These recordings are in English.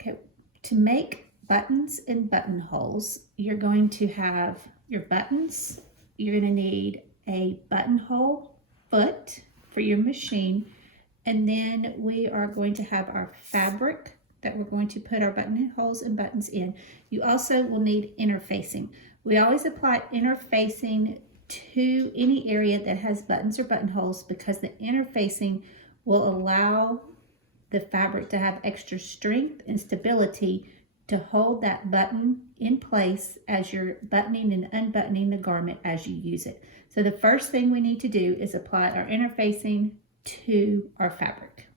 Okay, to make buttons and buttonholes, you're going to have your buttons. You're going to need a buttonhole foot for your machine, and then we are going to have our fabric that we're going to put our buttonholes and buttons in. You also will need interfacing. We always apply interfacing to any area that has buttons or buttonholes because the interfacing will allow the fabric to have extra strength and stability to hold that button in place as you're buttoning and unbuttoning the garment as you use it. So the first thing we need to do is apply our interfacing to our fabric.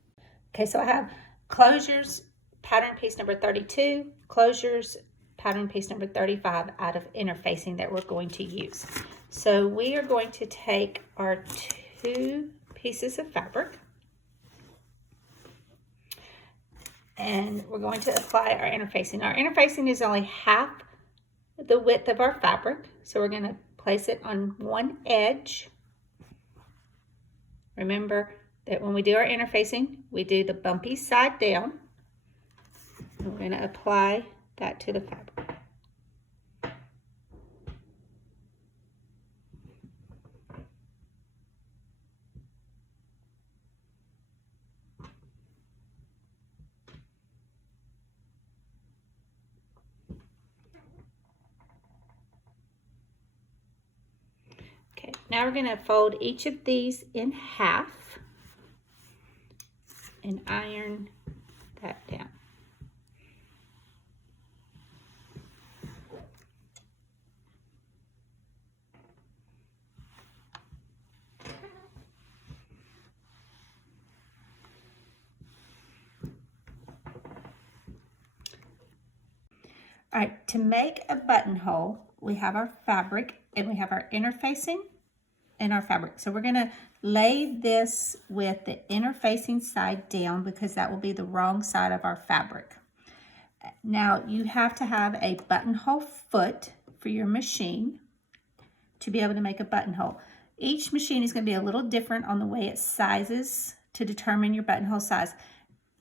Okay, so I have closures, pattern piece number 32, closures, pattern piece number 35 out of interfacing that we're going to use. So we are going to take our 2 pieces of fabric and we're going to apply our interfacing. Our interfacing is only half the width of our fabric, so we're going to place it on one edge. Remember that when we do our interfacing, we do the bumpy side down. We're going to apply that to the fabric. Okay, now we're going to fold each of these in half and iron that down. All right, to make a buttonhole, we have our fabric and we have our interfacing and our fabric. So we're going to lay this with the interfacing side down because that will be the wrong side of our fabric. Now you have to have a buttonhole foot for your machine to be able to make a buttonhole. Each machine is going to be a little different on the way it sizes to determine your buttonhole size.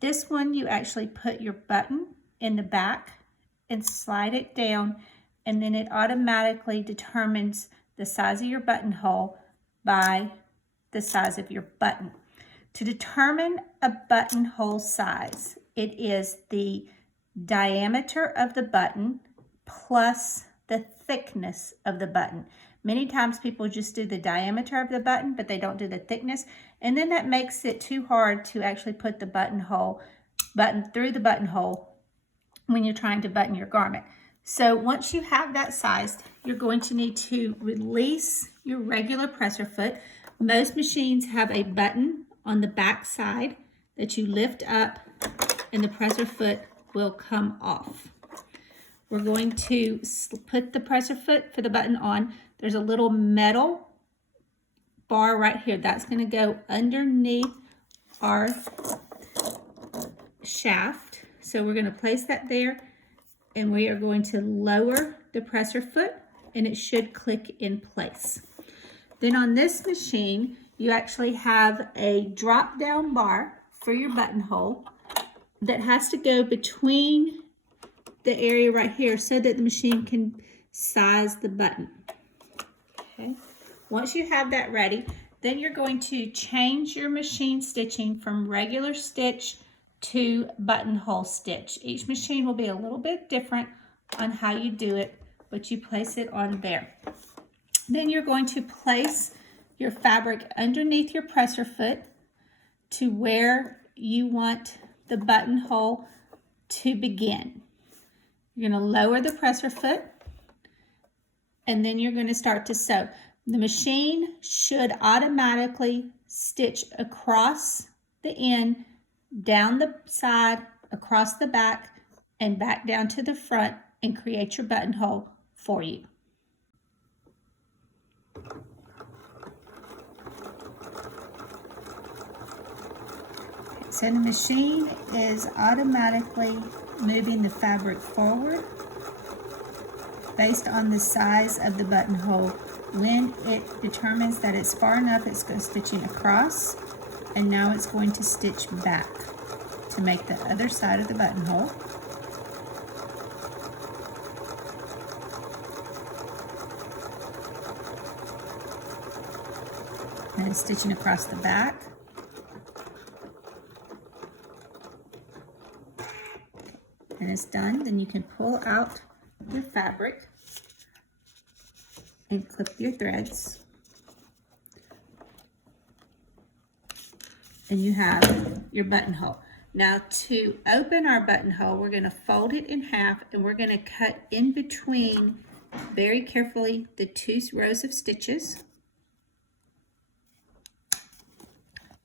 This one, you actually put your button in the back and slide it down, and then it automatically determines the size of your buttonhole by the size of your button. To determine a buttonhole size, it is the diameter of the button plus the thickness of the button. Many times people just do the diameter of the button, but they don't do the thickness, and then that makes it too hard to actually put the button through the buttonhole when you're trying to button your garment. So once you have that sized, you're going to need to release your regular presser foot. Most machines have a button on the back side that you lift up and the presser foot will come off. We're going to put the presser foot for the button on. There's a little metal bar right here. That's going to go underneath our shaft. So we're going to place that there and we are going to lower the presser foot and it should click in place. Then on this machine, you actually have a drop down bar for your buttonhole that has to go between the area right here so that the machine can size the button. Okay. Once you have that ready, then you're going to change your machine stitching from regular stitch to buttonhole stitch. Each machine will be a little bit different on how you do it, but you place it on there. Then you're going to place your fabric underneath your presser foot to where you want the buttonhole to begin. You're going to lower the presser foot and then you're going to start to sew. The machine should automatically stitch across the end, down the side, across the back, and back down to the front and create your buttonhole for you. So the machine is automatically moving the fabric forward based on the size of the buttonhole. When it determines that it's far enough, it's going stitching across, and now it's going to stitch back to make the other side of the buttonhole. and then stitching across the back. And it's done, then you can pull out your fabric and clip your threads. And you have your buttonhole. Now to open our buttonhole, we're going to fold it in half and we're going to cut in between very carefully the 2 rows of stitches.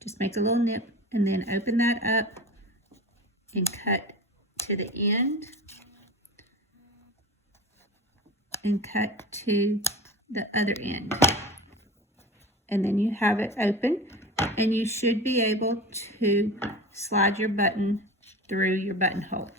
Just make a little nip and then open that up and cut to the end and cut to the other end. And then you have it open and you should be able to slide your button through your buttonhole.